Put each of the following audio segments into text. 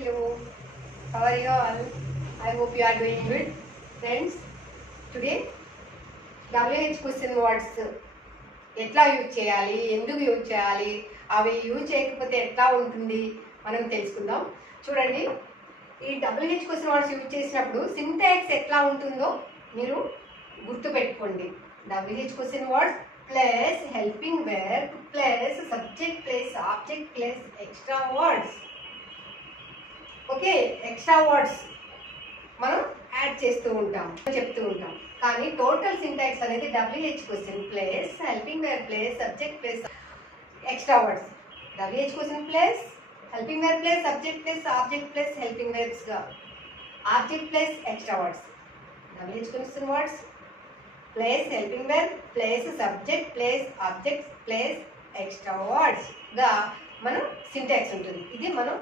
Hello, how are you all? I hope you are doing good. Friends, today WH question words ఎట్లా use చేయాలి, ఎందుకు use చేయాలి, అవి use చేయకపోతే ఎట్లా ఉంటుంది మనం తెలుసుకుందాం. చూడండి, ఈ WH క్వశ్చన్ వర్డ్స్ యూజ్ చేసినప్పుడు సింటాక్స్ ఎట్లా ఉంటుందో మీరు గుర్తుపెట్టుకోండి. WH question words plus helping verb plus subject plus object plus extra words. Okay, extra words మనం యాడ్ చేస్తూ ఉంటాం, చెప్తూ ఉంటాం. కానీ టోటల్ సింటాక్స్ అనేది WH question plus helping verb plus subject plus extra words. WH question plus helping verb plus subject plus object plus helping verbs గా object plus extra words. WH question words plus helping verb plus subject plus object plus extra words గా మనం syntax ఉంటుంది. ఇది మనం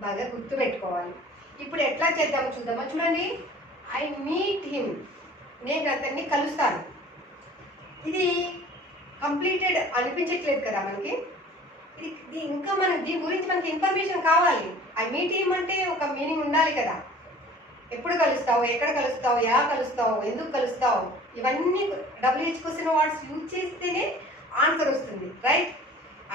బాగా గుర్తుపెట్టుకోవాలి. ఇప్పుడు ఎట్లా చేద్దామో చూద్దామా. చూడండి, ఐ మీట్ హిమ్, నేను అతన్ని కలుస్తాను. ఇది కంప్లీటెడ్ అనిపించట్లేదు కదా మనకి. ఇది ఇంకా మనం దీని గురించి మనకి ఇన్ఫర్మేషన్ కావాలి. ఐ మీట్ హిమ్ అంటే ఒక మీనింగ్ ఉండాలి కదా. ఎప్పుడు కలుస్తావు, ఎక్కడ కలుస్తావు, ఎలా కలుస్తావు, ఎందుకు కలుస్తావు, ఇవన్నీ WH క్వశ్చన్ వర్డ్స్ యూజ్ చేస్తేనే ఆన్సర్ వస్తుంది, రైట్.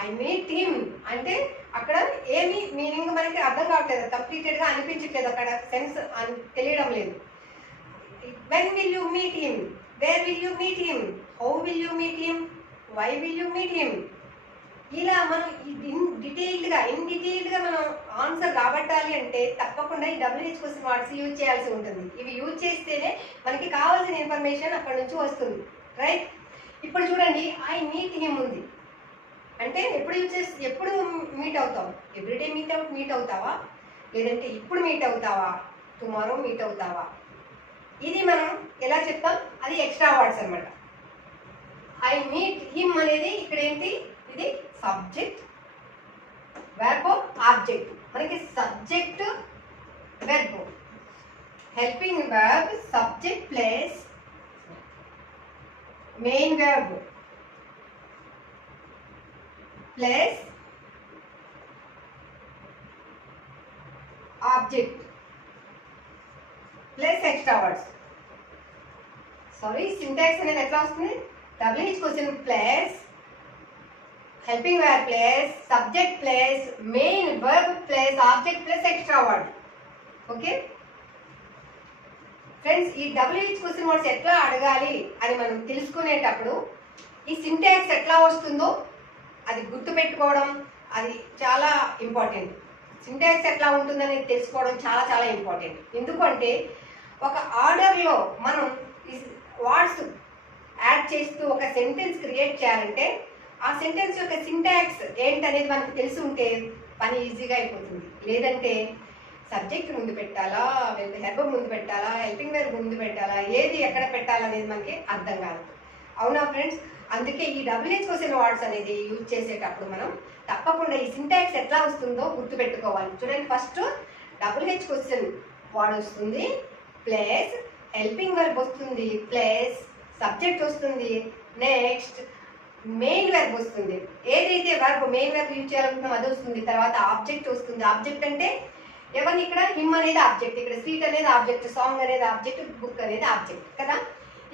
ఐ మీట్ హిమ్ అంటే అక్కడ ఏమి మీనింగ్ మనకి అర్థం కావట్లేదు, కంప్లీటెడ్గా అనిపించట్లేదు, అక్కడ సెన్స్ తెలియడం లేదు. When will you meet him, where will you meet him, how will you meet him, why will you meet him, ఇలా మనం ఇన్ డీటెయిల్డ్గా మనం ఆన్సర్ రాబట్టాలి అంటే తప్పకుండా ఈ WH క్వశ్చన్ వర్డ్స్ యూజ్ చేయాల్సి ఉంటుంది. ఇవి యూజ్ చేస్తేనే మనకి కావాల్సిన ఇన్ఫర్మేషన్ అక్కడ నుంచి వస్తుంది, రైట్. ఇప్పుడు చూడండి, ఐ మీట్ హిమ్ ఉంది అంటే ఎప్పుడు మీట్ అవుతావు, ఎవ్రీడే మీట్ అవుతావా, లేదంటే ఇప్పుడు మీట్ అవుతావా, టుమారో మీట్ అవుతావా, ఇది మనం ఎలా చెప్తాం, అది ఎక్స్ట్రా వర్డ్స్ అనమాట. ఐ మీట్ హిమ్ అనేది ఇక్కడ ఏంటి, ఇది సబ్జెక్ట్ వెర్బ్ ఆబ్జెక్ట్. మనకి subject verb helping verb subject plus main verb plus object plus extra words. Sorry, syntax అనేది ఎట్లా వస్తుంది, WH question plus helping verb plus subject plus main verb plus object plus extra word. Okay friends, ఈ WH question words ఎట్లా అడగాలి అని మనం తెలుసుకునేటప్పుడు ఈ syntax ఎట్లా వస్తుందో అది గుర్తుపెట్టుకోవడం అది చాలా ఇంపార్టెంట్. సింటాక్స్ ఎట్లా ఉంటుందనేది తెలుసుకోవడం చాలా చాలా ఇంపార్టెంట్. ఎందుకంటే ఒక ఆర్డర్లో మనం ఈ వర్డ్స్ యాడ్ చేస్తూ ఒక సెంటెన్స్ క్రియేట్ చేయాలంటే ఆ సెంటెన్స్ యొక్క సింటాక్స్ ఏంటనేది మనకు తెలిసి ఉంటే పని ఈజీగా అయిపోతుంది. లేదంటే సబ్జెక్ట్ ముందు పెట్టాలా, హెర్బ్ ముందు పెట్టాలా, హెల్పింగ్ వెర్బ్ ముందు పెట్టాలా, ఏది ఎక్కడ పెట్టాలనేది మనకి అర్థం కాదు. అవునా ఫ్రెండ్స్, అందుకే ఈ WH క్వశ్చన్ వర్డ్స్ అనేది యూజ్ చేసేటప్పుడు మనం తప్పకుండా ఈ సింటాక్స్ ఎట్లా వస్తుందో గుర్తుపెట్టుకోవాలి. చూడండి, ఫస్ట్ WH క్వశ్చన్ వర్డ్ వస్తుంది ప్లస్ హెల్పింగ్ వెర్బ్ వస్తుంది ప్లస్ సబ్జెక్ట్ వస్తుంది, నెక్స్ట్ మెయిన్ వెర్బ్ వస్తుంది. ఏదైతే వెర్బ్ మెయిన్ వెర్బ్ యూజ్ చేయాలనుకుంటున్నాం అది వస్తుంది. తర్వాత ఆబ్జెక్ట్ వస్తుంది. ఆబ్జెక్ట్ అంటే ఎవరిని, ఇక్కడ హిమ్ అనేది ఆబ్జెక్ట్, ఇక్కడ స్వీట్ అనేది ఆబ్జెక్ట్, సాంగ్ అనేది ఆబ్జెక్ట్, బుక్ అనేది ఆబ్జెక్ట్ కదా.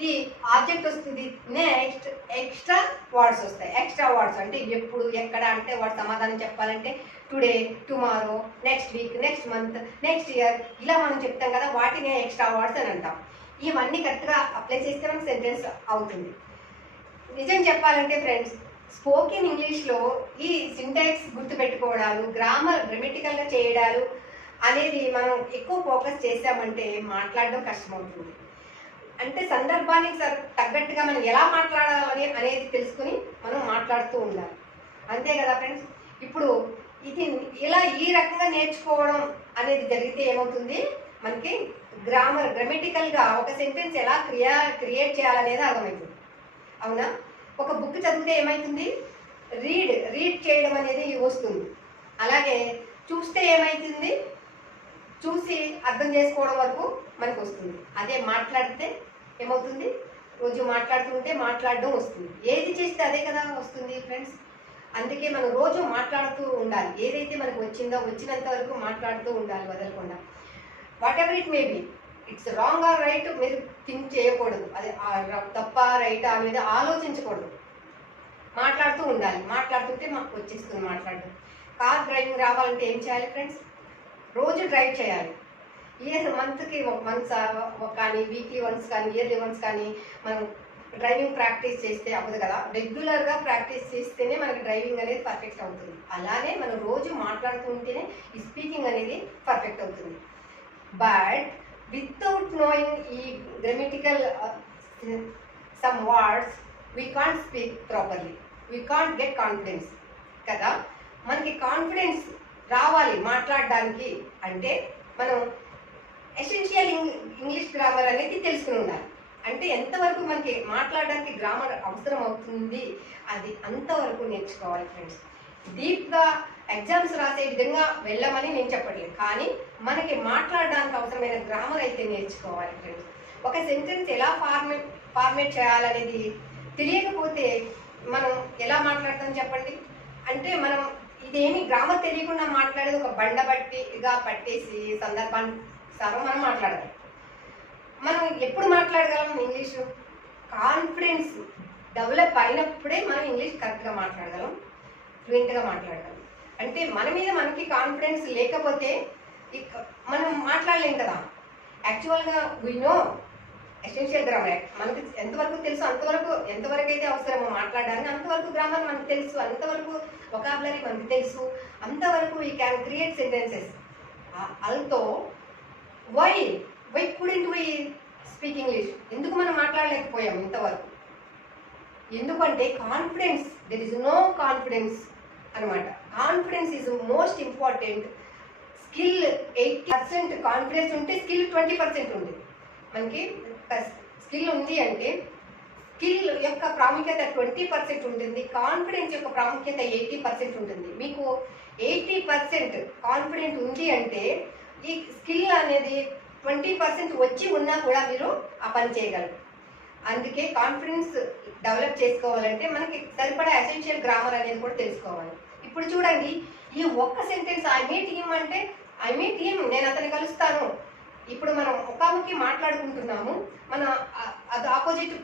ఈ ఆబ్జెక్ట్ వస్తుంది. నెక్స్ట్ ఎక్స్ట్రా వర్డ్స్ వస్తాయి. ఎక్స్ట్రా వర్డ్స్ అంటే ఎప్పుడు, ఎక్కడ అంటే వాడు సమాధానం చెప్పాలంటే today, tomorrow, next week, next month, next year, ఇలా మనం చెప్తాం కదా, వాటిని ఎక్స్ట్రా వర్డ్స్ అని అంటాం. ఇవన్నీ కరెక్ట్గా అప్లై చేస్తే మనకు సెంటెన్స్ అవుతుంది. నిజం చెప్పాలంటే ఫ్రెండ్స్, స్పోకెన్ ఇంగ్లీష్లో ఈ సింటాక్స్ గుర్తుపెట్టుకోవడాలు, గ్రామటికల్గా చేయడాలు అనేది మనం ఎక్కువ ఫోకస్ చేసామంటే మాట్లాడడం కష్టమవుతుంది. అంటే సందర్భానికి తగ్గట్టుగా మనం ఎలా మాట్లాడాలని అనేది తెలుసుకుని మనం మాట్లాడుతూ ఉండాలి, అంతే కదా ఫ్రెండ్స్. ఇప్పుడు ఇది ఇలా ఈ రకంగా నేర్చుకోవడం అనేది జరిగితే ఏమవుతుంది, మనకి గ్రామటికల్గా ఒక సెంటెన్స్ ఎలా క్రియేట్ చేయాలనేది అర్థమవుతుంది. అవునా, ఒక బుక్ చదివితే ఏమవుతుంది, రీడ్ చేయడం అనేది వస్తుంది. అలాగే చూస్తే ఏమవుతుంది, చూసి అర్థం చేసుకోవడం వరకు మనకు వస్తుంది. అదే మాట్లాడితే ఏమవుతుంది, రోజు మాట్లాడుతుంటే మాట్లాడడం వస్తుంది. ఏది చేస్తే అదే కదా వస్తుంది ఫ్రెండ్స్. అందుకే మనం రోజు మాట్లాడుతూ ఉండాలి. ఏదైతే మనకు వచ్చిందో వచ్చినంత వరకు మాట్లాడుతూ ఉండాలి వదలకుండా. Whatever it may be, it's wrong or right మీరు థింక్ చేయకూడదు. అది తప్ప రైటా అనేది ఆలోచించకూడదు. మాట్లాడుతూ ఉండాలి. మాట్లాడుతుంటే మాకు వచ్చేస్తుంది మాట్లాడడం. కార్ డ్రైవింగ్ రావాలంటే ఏం చేయాలి ఫ్రెండ్స్? రోజు డ్రైవ్ చేయాలి. మంత్కి వన్స్ కానీ, వీక్లీ వన్స్ కానీ, ఇయర్లీ వన్స్ కానీ మనం డ్రైవింగ్ ప్రాక్టీస్ చేస్తే అవ్వదు కదా. రెగ్యులర్గా ప్రాక్టీస్ చేస్తేనే మనకి డ్రైవింగ్ అనేది పర్ఫెక్ట్ అవుతుంది. అలానే మనం రోజు మాట్లాడుతూ ఉంటేనే ఈ స్పీకింగ్ అనేది పర్ఫెక్ట్ అవుతుంది. బట్ వితౌట్ నోయింగ్ ఈ grammatical some words we can't speak properly, we can't get confidence కదా. మనకి కాన్ఫిడెన్స్ రావాలి మాట్లాడడానికి అంటే మనం ఎసెన్షియల్ ఇంగ్లీష్ గ్రామర్ అనేది తెలుసుకుని ఉండాలి. అంటే ఎంతవరకు మనకి మాట్లాడడానికి గ్రామర్ అవసరం అవుతుంది అది అంతవరకు నేర్చుకోవాలి ఫ్రెండ్స్. డీప్గా ఎగ్జామ్స్ రాసే విధంగా వెళ్ళమని నేను చెప్పట్లేదు, కానీ మనకి మాట్లాడడానికి అవసరమైన గ్రామర్ అయితే నేర్చుకోవాలి ఫ్రెండ్స్. ఒక సెంటెన్స్ ఎలా ఫార్మేట్ చేయాలనేది తెలియకపోతే మనం ఎలా మాట్లాడతాం చెప్పండి. అంటే మనం ఇదేమి గ్రామర్ తెలియకుండా మాట్లాడేది ఒక బండబట్టిగా పట్టేసి సందర్భానుసారం మనం మాట్లాడగలం. మనం ఎప్పుడు మాట్లాడగలం ఇంగ్లీషు? కాన్ఫిడెన్స్ డెవలప్ అయినప్పుడే మనం ఇంగ్లీష్ కరెక్ట్గా మాట్లాడగలం, ఫ్లూయెంట్గా మాట్లాడగలం. అంటే మన మీద మనకి కాన్ఫిడెన్స్ లేకపోతే మనం మాట్లాడలేం కదా. యాక్చువల్గా వీ నో ఎసెన్షియల్ గ్రామర్, మనకి ఎంతవరకు తెలుసు అంతవరకు, ఎంతవరకు అయితే అవసరమో మాట్లాడడానికి అంతవరకు గ్రామర్ మనకు తెలుసు, అంతవరకు వొకాబులరీ మనకు తెలుసు, అంతవరకు we can create sentences. Although why couldn't we speak English? ఎందుకు మనం మాట్లాడలేకపోయాం ఇంతవరకు? ఎందుకంటే confidence, there is no confidence అనమాట. Confidence is most important. Skill 80% confidence ఉంటే స్కిల్ 20% ఉంది. మనకి స్కిల్ ఉంది అంటే స్కిల్ యొక్క ప్రాముఖ్యత 20% ఉంటుంది, కాన్ఫిడెన్స్ యొక్క ప్రాముఖ్యత 80% ఉంటుంది. మీకు 80% కాన్ఫిడెంట్ ఉంది అంటే ఈ స్కిల్ అనేది 20% వచ్చి ఉన్నా కూడా మీరు ఆ పని చేయగలరు. అందుకే కాన్ఫిడెన్స్ డెవలప్ చేసుకోవాలంటే మనకి సరిపడా ఎసెన్షియల్ గ్రామర్ అనేది కూడా తెలుసుకోవాలి. ఇప్పుడు చూడండి, ఈ ఒక్క సెంటెన్స్ ఐ మీట్ హిమ్ అంటే ఐ మీట్ హిమ్, నేను అతన్ని కలుస్తాను. ఇప్పుడు మనం ముఖాముఖి మాట్లాడుకుంటున్నాము, మన అది ఆపోజిట్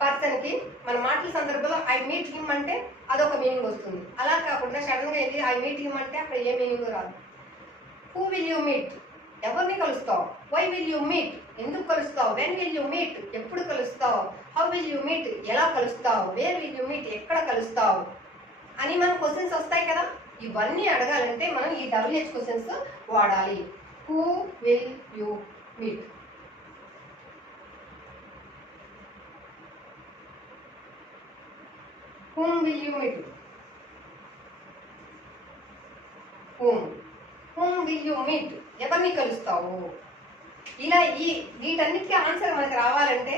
పర్సన్కి మన మాటల సందర్భంలో ఐ మీట్ హిమ్ అంటే అదొక మీనింగ్ వస్తుంది. అలా కాకుండా సడన్గా వెళ్ళి ఐ మీట్ హిమ్ అంటే అక్కడ ఏ మీనింగ్ రాదు. Who will you meet? ఎవరిని కలుస్తావు? Why will you meet? ఎందుకు కలుస్తావు? When will you meet? ఎప్పుడు కలుస్తావు? How will you meet? ఎలా కలుస్తావు? Where will you meet? ఎక్కడ కలుస్తావు అని మన క్వశ్చన్స్ వస్తాయి కదా. ఇవన్నీ అడగాలంటే మనం ఈ WH క్వశ్చన్స్ వాడాలి. Who will you meet? whom will you meet? whom will you meet? ఎవరిని కలుస్తావు? ఇలా వీటన్నిటికీ ఆన్సర్ మనకు రావాలంటే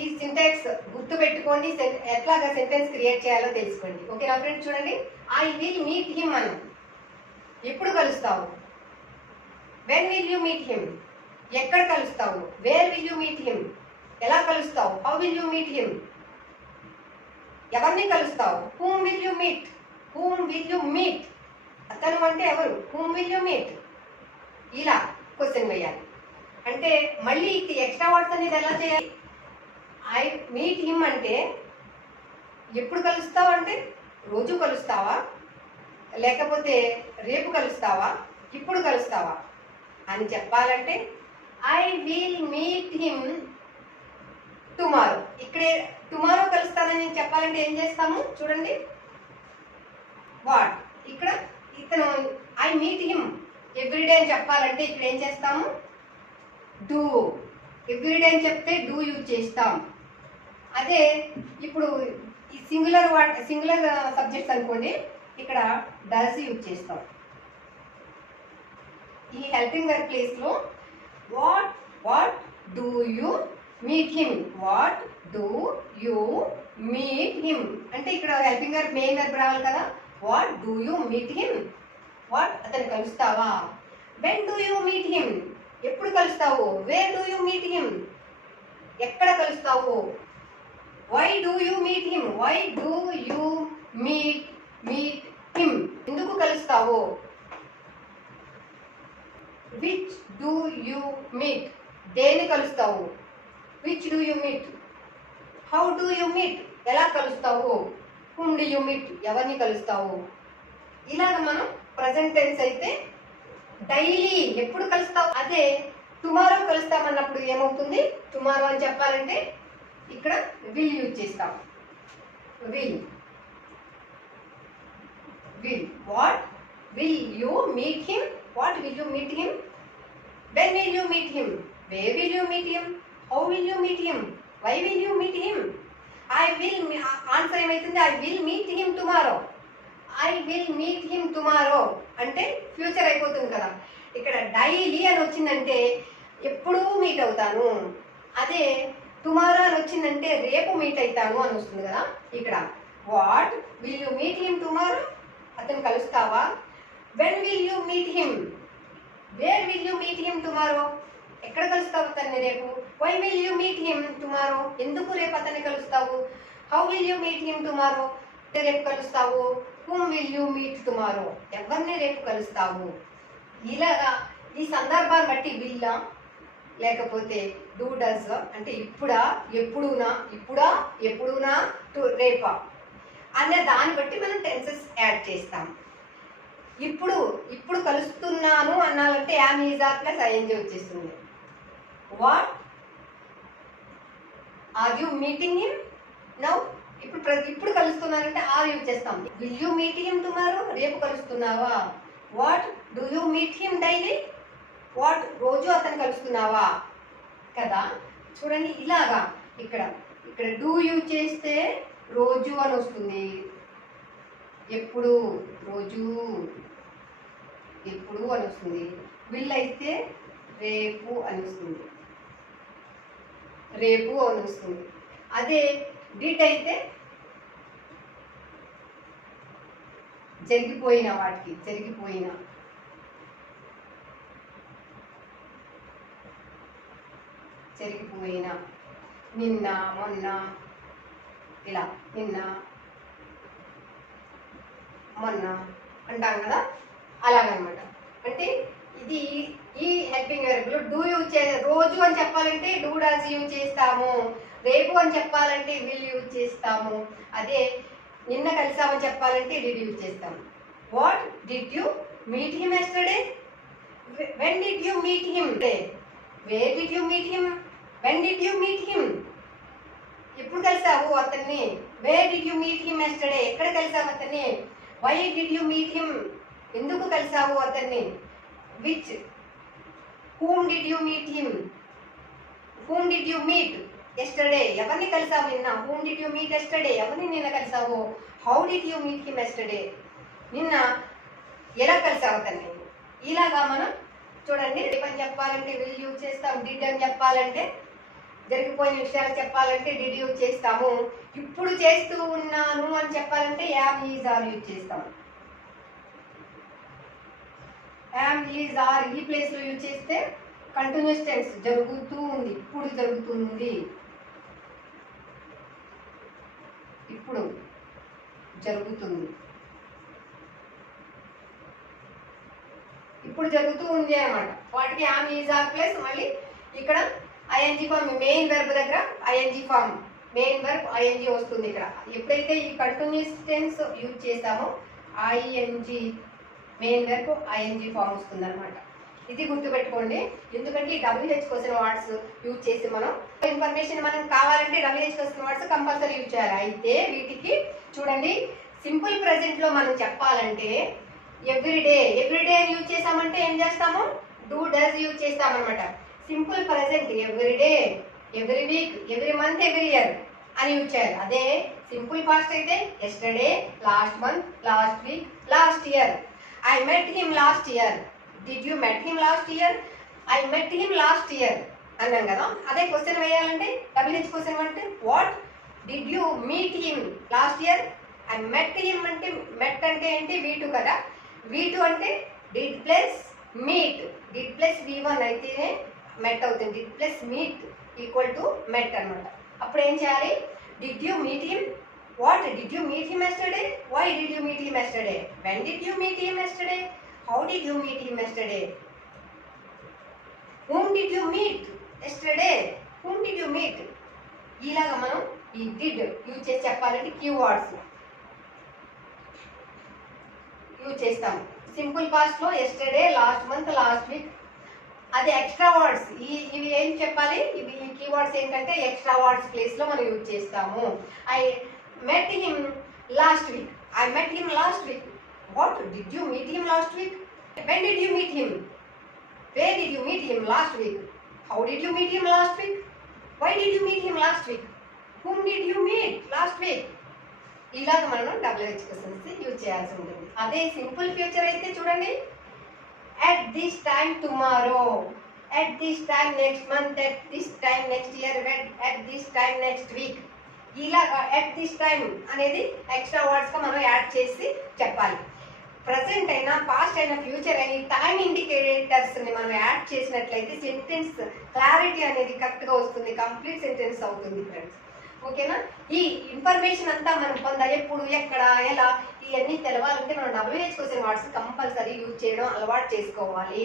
ఈ సింటాక్స్ గుర్తు పెట్టుకోండి, ఎట్లాగా సెంటెన్స్ క్రియేట్ చేయాలో తెలుసుకోండి. ఓకే నా ఫ్రెండ్స్, చూడండి, ఐ విల్ మీట్ హిమ్ అని ఎప్పుడు కలుస్తావు? When will you meet him? ఎక్కడ కలుస్తావు? Where will you meet him? ఎలా కలుస్తావు? How will you meet him? ఎవరిని కలుస్తావు? Whom will you meet? Whom will you meet? అతను అంటే ఎవరు? Whom will you meet? ఇలా క్వశ్చన్ వేయాలి. అంటే మళ్ళీ ఎక్స్ట్రా వర్డ్స్ అనేది ఎలా చేయాలి? ఐ మీట్ హిమ్ అంటే ఎప్పుడు కలుస్తావు అంటే రోజు కలుస్తావా, లేకపోతే రేపు కలుస్తావా, ఇప్పుడు కలుస్తావా అని చెప్పాలంటే I will meet him tomorrow. ఇక్కడే టుమారో కలుస్తానని చెప్పాలంటే ఏం చేస్తాము చూడండి, వాట్. ఇక్కడ ఇతను ఐ మీట్ హిమ్ ఎవ్రీడే అని చెప్పాలంటే ఇక్కడ ఏం చేస్తాము? డూ. ఎవ్రీడే అని చెప్తే డూ యూజ్ చేస్తాం. అదే ఇప్పుడు ఈ సింగులర్ సబ్జెక్ట్స్ అనుకోండి, ఇక్కడ డస్ యూజ్ చేస్తాం. ఈ హెల్పింగ్ వర్క్ ప్లేస్లో what do you meet him? What do you meet him అంటే ఇక్కడ హెల్పింగ్ వర్క్ మెయిన్ వర్బ్ రావాలి కదా. What do you meet him? What, అతను కలుస్తావా? When do you meet him? ఎప్పుడు కలుస్తావు? Where do you meet him? ఎక్కడ కలుస్తావు? Why do you meet him? Why do you meet meet him ఎందుకు కలుస్తావు? విచ్ డూ యూ మీట్ దేన్ని కలుస్తావు? Which do you meet how do you meet ఎలా కలుస్తావు? Whom do you meet ఎవరిని కలుస్తావు? ఇలాగ మనం ప్రజెంట్ టెన్స్ అయితే డైలీ ఎప్పుడు కలుస్తావు, అదే టుమారో కలుస్తామన్నప్పుడు ఏమవుతుంది? టుమారో అని చెప్పాలంటే ఇక్కడ విల్ యూజ్ చేస్తాం. Will will what will you meet him? What will you meet him? When will you meet him? Where will you meet him? How will you meet him? Why will you meet him? I will answer ఏమవుతుంది? I will meet him tomorrow. I will meet him tomorrow అంటే future అయిపోతుంది కదా. ఇక్కడ daily అని వచ్చిందంటే ఎప్పుడూ meet అవుతాను, అదే టుమారో అని వచ్చిందంటే రేపు మీట్ అవుతాను అని వస్తుంది కదా. ఇక్కడ what will you meet him tomorrow అతను కలుస్తావా? When will you meet him? Where will you meet him tomorrow ఎక్కడ కలుస్తావు అతన్ని రేపు? Why will you meet him tomorrow ఎందుకు రేపు అతన్ని కలుస్తావు? How will you meet him tomorrow రేపు కలుస్తావు? Whom will you meet tomorrow ఎవరిని రేపు కలుస్తావు? ఇలాగా ఈ సందర్భాన్ని బట్టి విల్లా లేకపోతే డూ డస్ అంటే ఇప్పుడా ఎప్పుడునా, ఇప్పుడా ఎప్పుడునా, రేపా అనే దాన్ని బట్టి మనం టెన్సెస్ యాడ్ చేస్తాం. ఇప్పుడు కలుస్తున్నాను అన్నాలంటే am is are plus I N G వచ్చేస్తుంది. What are you meeting him now? ఇప్పుడు కలుస్తున్నానంటే ఆర్ యూజ్ చేస్తాం. Will you meet him tomorrow రేపు కలుస్తున్నావా? What do you meet him daily? వాట్ రోజు అతను కలుస్తున్నావా కదా. చూడండి ఇలాగా ఇక్కడ డూ యూజ్ చేస్తే రోజు అని వస్తుంది, ఎప్పుడు రోజు ఎప్పుడు అని వస్తుంది. విల్ అయితే రేపు అని వస్తుంది, రేపు అని వస్తుంది. అదే డిడ్ అయితే జరిగిపోయిన వాటికి జరిగిపోయిన. నిన్న మొన్న ఇలా నిన్న మొన్న అంటాం కదా, అలాగనమాట. అంటే ఇది ఈ హెల్పింగ్ వెర్బ్ డూ యూజ్ రోజు అని చెప్పాలంటే డూ డస్ యూజ్ చేస్తాము, రేపు అని చెప్పాలంటే విల్ యూజ్ చేస్తాము, అదే నిన్న కలిసామని చెప్పాలంటే డిడ్ యూజ్ చేస్తాము. What did you meet him yesterday? When did you meet him? Where did you meet him? When did you meet him? ఎప్పుడు కలిసావు అతన్ని? Where did you meet him yesterday ఎక్కడ కలిసావు అతన్ని? Why did you meet him ఎందుకు కలిసావు అతన్ని? Which whom did you meet him? Whom did you meet yesterday ఎవరిని కలిసావు నిన్న? Whom did you meet yesterday ఎవరిని నిన్న కలిసావు? How did you meet him yesterday నిన్న ఎలా కలిసావు అతన్ని? ఇలాగా మనం చూడండి రేపు అని చెప్పాలంటే విల్ యూజ్ చేస్తాం, డిడ్ అని చెప్పాలంటే జరిగిపోయిన విషయాలు చెప్పాలంటే డిడ్ యూజ్ చేస్తాము, ఇప్పుడు చేస్తూ ఉన్నాను అని చెప్పాలంటే యామ్ ఈజ్ ఆర్ యూజ్ చేస్తాము. యామ్ ఈజ్ ఆర్ ఈ ప్లేస్ లో యూజ్ చేస్తే కంటిన్యూస్ టెన్స్ జరుగుతూ ఉంది, ఇప్పుడు జరుగుతుంది, ఇప్పుడు జరుగుతుంది, ఇప్పుడు జరుగుతూ ఉంది అన్నమాట. వాటికి యామ్ ఈజ్ ఆర్ ప్లస్ మళ్ళీ ఇక్కడ ఐఎన్జీ ఫార్మ్ మెయిన్ వెర్బ్ దగ్గర I N G form main verb I N G వస్తుంది. ఇక్కడ ఎప్పుడైతే ఈ కంటిన్యూస్ టెన్స్ యూజ్ చేస్తామో I N G main verb I N G form వస్తుంది అనమాట. ఇది గుర్తుపెట్టుకోండి, ఎందుకంటే ఈ WH క్వశ్చన్ వర్డ్స్ యూజ్ చేసి మనం ఇన్ఫర్మేషన్ మనం కావాలంటే WH question words compulsory use చేయాలి. అయితే వీటికి చూడండి సింపుల్ ప్రెజెంట్ లో మనం చెప్పాలంటే ఎవ్రీడే అని యూజ్ చేసామంటే ఏం చేస్తాము? డూ డస్ యూజ్ చేస్తామన్నమాట. Simple present everyday, every week, every month, every year అని యూజ్ చేయాలి. అదే సింపుల్ పాస్ట్ అయితే yesterday, last month, last week, last year. I met him last year. Did you met him last year? I met him last year అన్నాం కదా. అదే question వేయాలంటే WH question అంటే what did you meet him last year? I met him అంటే మెట్ అంటే ఏంటి? V2 కదా. V2 అంటే did plus meet, did plus V1 అయితేనే మెట్ అవుతుంది. Did plus meet equal to met అనమాట. అప్పుడు ఏం చేయాలి? Did you meet him? What, did you meet him yesterday? Why did you meet him yesterday? When did you meet him yesterday? How did you meet him yesterday? Whom did you meet yesterday? Whom did you meet? ఇలాగా మనం ఈ did use చేసి చెప్పాలంటే keywords use చేస్తాము. Simple past లో yesterday, last month, last week. అది extra words. ఇవి ఏం చెప్పాలి? ఇవి ఈ కీవర్డ్స్ ఏంటంటే ఎక్స్ట్రా వర్డ్స్ ప్లేస్ లో మనం యూజ్ చేస్తాము. I met him last week. I met him last week. What, did you meet him last week? When did you meet him? Where did you meet him last week? How did you meet him last week? Why did you meet him last week? Whom did you meet last week? ఇలాగ మనం WH questions use చేయాల్సి ఉంటుంది. అదే simple future అయితే చూడండి, at this time tomorrow, at this time next month, at this time next year, at this time next week. ఇలాగా at this time అనేది extra words గా మనం యాడ్ చేసి చెప్పాలి. ప్రజెంట్ అయినా, పాస్ట్ అయినా, ఫ్యూచర్ అయినా టైం ఇండికేటర్స్ ని మనం యాడ్ చేసినట్లయితే సెంటెన్స్ క్లారిటీ అనేది కరెక్ట్ గా వస్తుంది, కంప్లీట్ సెంటెన్స్ అవుతుంది ఫ్రెండ్స్. ఓకేనా? ఈ ఇన్ఫర్మేషన్ అంతా మనం పొందాలి. ఎప్పుడు, ఎక్కడ, ఎలా, ఇవన్నీ తెలవాలంటే మనం WH question words compulsory use చేయడం అలవాటు చేసుకోవాలి.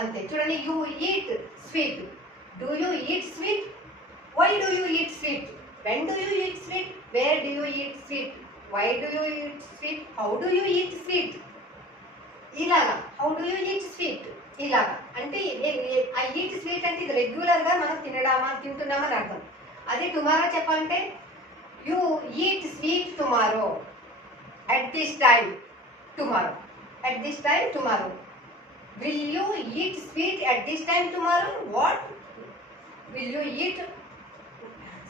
అంతే. చూడండి, you eat sweet. Do you eat sweet? Why do you eat sweet? When do you eat sweet? Where do you eat sweet? Why do you eat sweet? How do you eat sweet? ఇలాగా how do you eat sweet ఇలాగా అంటే I eat sweet అంటే ఇది రెగ్యులర్గా మనం తింటున్నామని అర్థం. అదే tomorrow చెప్పాలంటే you eat sweet tomorrow, at this time tomorrow, at this time tomorrow. Will you eat sweet at this time tomorrow? What, will you eat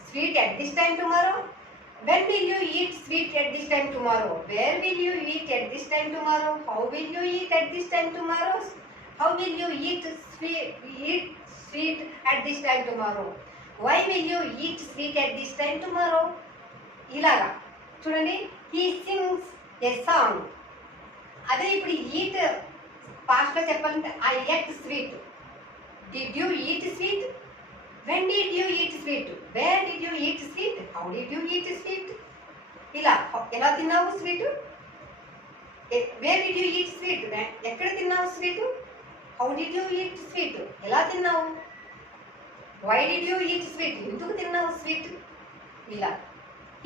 sweet at this time tomorrow? When will you eat sweet at this time tomorrow? Where will you eat at this time tomorrow? How will you eat at this time tomorrow? How will you eat sweet at this time tomorrow? Why will you eat sweet at this time tomorrow? ఇలాగా చూడండి, he sings a song. అదే ఇప్పుడు eat past లో చెప్పాలంటే I ate sweet. Did you eat sweet? When did you eat sweet? Where did you eat sweet? How did you eat sweet? ఇలా ఎలా తిన్నావు sweet? Where did you eat sweet? ఎక్కడ తిన్నావు sweet? How did you eat sweet? ఎలా తిన్నావు? Why did you eat sweet? ఎందుకు తిన్నావు sweet? ఇలా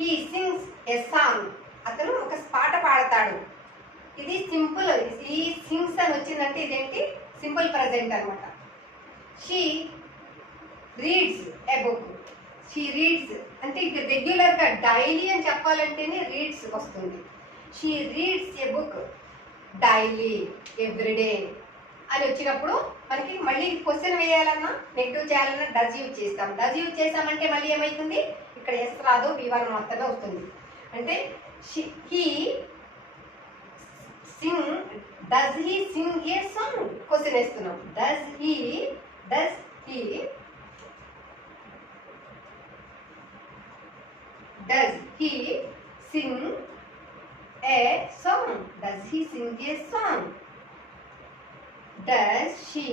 హీ సింగ్స్ ఎ సాంగ్. అతను ఒక పాట పాడతాడు. ఇది సింపుల్. ఈ సింగ్స్ అని వచ్చిందంటే ఇదేంటి? సింపుల్ ప్రజెంట్ అనమాట. She reads a book. She reads అంటే ఇది రెగ్యులర్గా డైలీ అని చెప్పాలంటేనే రీడ్స్ వస్తుంది. She reads a book daily, everyday అని వచ్చినప్పుడు మనకి మళ్ళీ క్వశ్చన్ వేయాలన్నా, నెగిటివ్ చేయాలన్నా డస్ యూజ్ చేస్తాం. డస్ యూజ్ చేస్తామంటే మళ్ళీ ఏమవుతుంది? ఇక్కడ ఎస్ రాదు, V1 మాత్రమే వస్తుంది. అంటే he sing, does he sing a song? Question వేస్తున్నాం. does he sing a song? Does he sing a song? Does she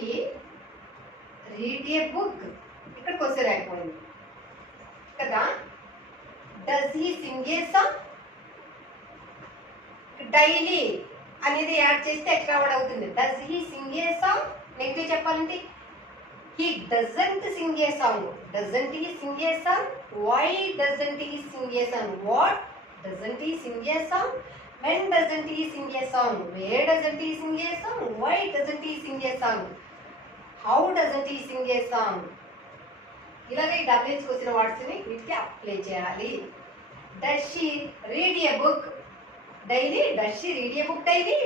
read a book? ఇక్కడ క్వశ్చన్ అయిపోయింది కదా. does he sing a song? Daily అనేది add చేస్తే extra word అవుతుంది. Does he sing a song? Next చెప్పాలంటే he doesn't sing a song. Doesn't he sing a song? Why doesn't he sing a song? What doesn't he sing a song? When doesn't he sing a song? Where doesn't he sing a song? Why doesn't he sing a song? How doesn't he sing a song? ఇలాగే WH వచ్చిన వర్డ్స్ని వీటికి apply చేయాలి. Does she read A book daily? Does she read a book daily?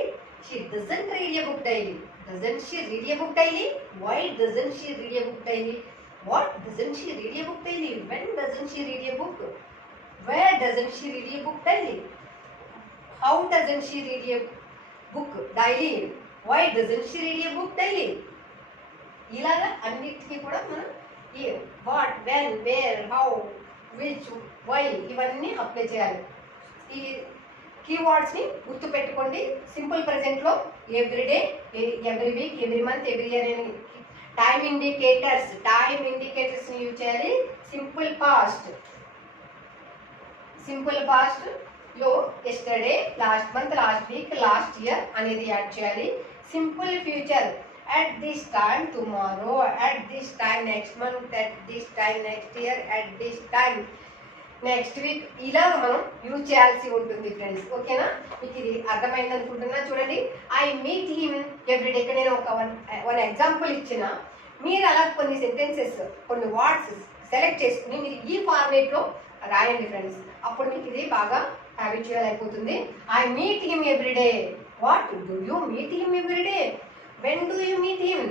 She doesn't read a book daily. Doesn't she read a book daily? Why doesn't she read a book daily? What doesn't she read a book daily? When doesn't she read a book? Where doesn't she read a book daily? How doesn't she read a book daily? Why doesn't she read a book daily? ఇలాగా అన్నిటికీ కూడా మనం ఈ what, when, where, how, which, why ఇవన్నీ apply చేయాలి. ఈ కీవర్డ్స్ని గుర్తుపెట్టుకోండి. సింపుల్ ప్రెజెంట్లో everyday, every week, every month, every year అని టైం ఇండికేటర్స్ని యూజ్ చేయాలి. సింపుల్ పాస్ట్ లో yesterday, last month, last week, last year అనేది యాడ్ చేయాలి. Simple future at this time tomorrow, at this time next month, at this time next year, at this time next week ఇలా మనం use చేయాల్సి ఉంటుంది friends. ఓకేనా? మీకు ఇది అర్థమైంది అనుకుంటున్నా. చూడండి, ఐ మీట్ హిమ్ ఎవ్రీడే. ఇక్కడ నేను ఒక వన్ ఎగ్జాంపుల్ ఇచ్చిన, మీరు అలా కొన్ని సెంటెన్సెస్, కొన్ని వర్డ్స్ సెలెక్ట్ చేసుకుని మీరు ఈ ఫార్మేట్లో రాయండి ఫ్రెండ్స్. అప్పుడు మీకు ఇది బాగా హ్యాబిచువల్ అయిపోతుంది. I meet him everyday. What do you meet him everyday? When do you meet him?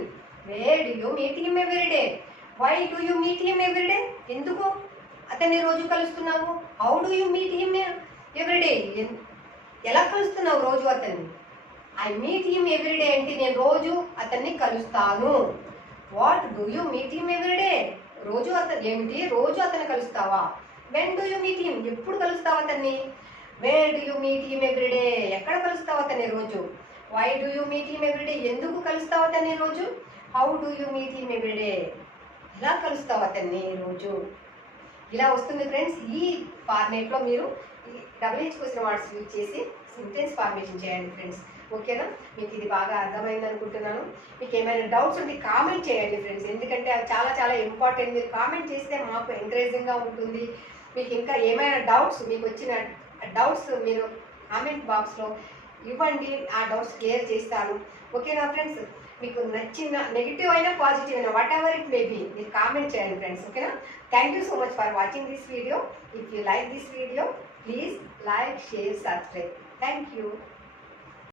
Where do you meet him everyday? Why do you meet him everyday? ఎందుకు అతన్ని రోజు కలుస్తున్నావు? How do you meet him everyday? ఎలా కలుస్తున్నావు రోజు అతన్ని? I meet him everyday అంటే నేను రోజు అతన్ని కలుస్తాను. What do you meet him everyday? రోజు అతను ఏమిటి? రోజు అతన్ని కలుస్తావా? When do you meet him? ఎప్పుడు కలుస్తావు అతన్ని? Where do you meet him everyday? ఎక్కడ కలుస్తావు అతన్ని రోజు? Why do you meet him everyday? ఎందుకు కలుస్తావు అతన్ని రోజు? How do you meet him everyday? ఎలా కలుస్తావు అతన్ని రోజు? ఇలా వస్తుంది ఫ్రెండ్స్. ఈ ఫార్మేట్లో మీరు WH క్వశ్చన్ వర్డ్స్ యూజ్ చేసి సెంటెన్స్ ఫార్మేషన్ చేయండి ఫ్రెండ్స్. ఓకేనా? మీకు ఇది బాగా అర్థమైంది అనుకుంటున్నాను. మీకు ఏమైనా డౌట్స్ ఉంటే కామెంట్ చేయండి ఫ్రెండ్స్, ఎందుకంటే అది చాలా చాలా ఇంపార్టెంట్. మీరు కామెంట్ చేస్తే మాకు ఎంకరేజింగ్గా ఉంటుంది. మీకు ఇంకా ఏమైనా డౌట్స్, మీకు వచ్చిన డౌట్స్ మీరు కామెంట్ బాక్స్లో ఇవ్వండి. ఆ డౌట్స్ క్లియర్ చేస్తాను. ఓకేనా ఫ్రెండ్స్? మీకు నచ్చిన నెగిటివ్ అయినా పాజిటివ్ అయినా whatever it may be మీరు కామెంట్ చేయండి ఫ్రెండ్స్. ఓకేనా? Thank you so much for watching this video. If you like this video, please like, share, subscribe. Thank you.